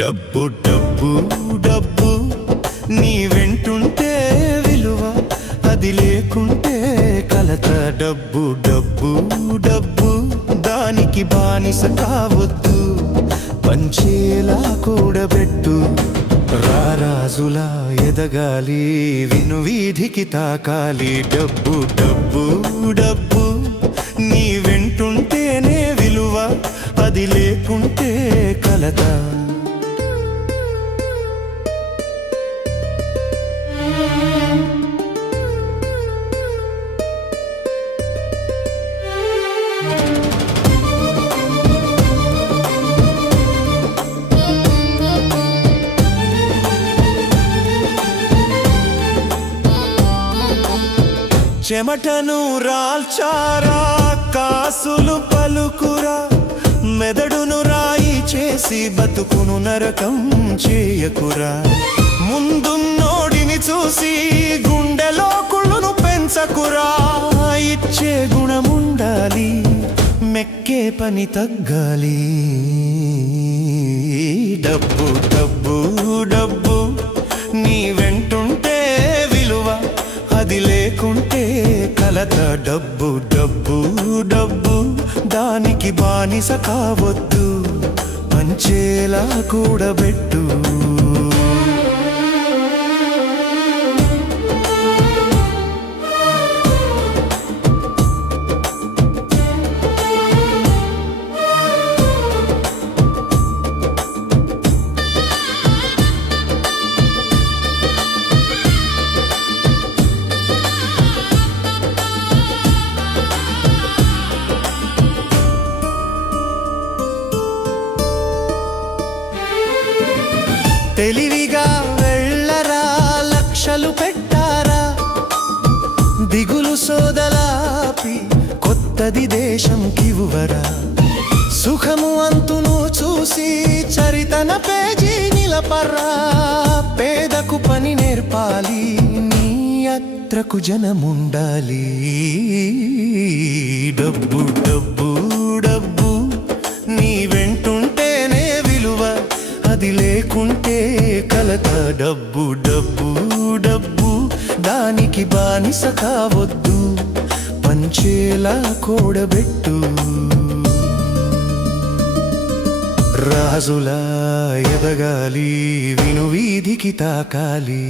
డబ్బు డబ్బు డబ్బు నీ వెంటుంటే విలువ, అది లేకుంటే కలత. డబ్బు డబ్బు డబ్బు దానికి బానిస కావద్దు, పంచేలా కూడబెట్టు. రారాజులా ఎదగాలి, విను వీధికి తాకాలి. డబ్బు డబ్బు డబ్బు నీ వెంటుంటేనే విలువ, అది లేకుంటే కలత. చెమటను రాల్చారా, కాసులు పలుకురా, మెదడును రాయి చేసి బతుకును నరకం చేయకురా. ముందున్నోడిని చూసి గుండెలో కుళ్ళును పెంచకురా. ఇచ్చే గుణముండాలి, మెక్కే పని తగ్గాలి. డబ్బు డబ్బు డబ్బు నీ వెంటుంటే విలువ, అది లేకుంటే కలత. డబ్బు డబ్బు డబ్బు దానికి బానిస కావద్దు, పంచేలా కూడబెట్టు. తెలివిగా వెళ్ళరా, లక్షలు పెట్టారా, దిగులు సోదలాపి కొత్తది దేశం కివువరా. సుఖము అంతును చూసి చరితన పేజీ నిలపరా. పేదకు పని నేర్పాలి, నీ యాత్రకు జనముండాలి. డబ్బు డబ్బు డబ్బు నీ వెంటుంటేనే విలువ, అది లేకుంటే కలత. డబ్బు డబ్బు డబ్బు దానికి బానిస కావద్దు, పంచేలా కూడబెట్టు. రాజులా ఎదగాలి, విను వీధికి తాకాలి.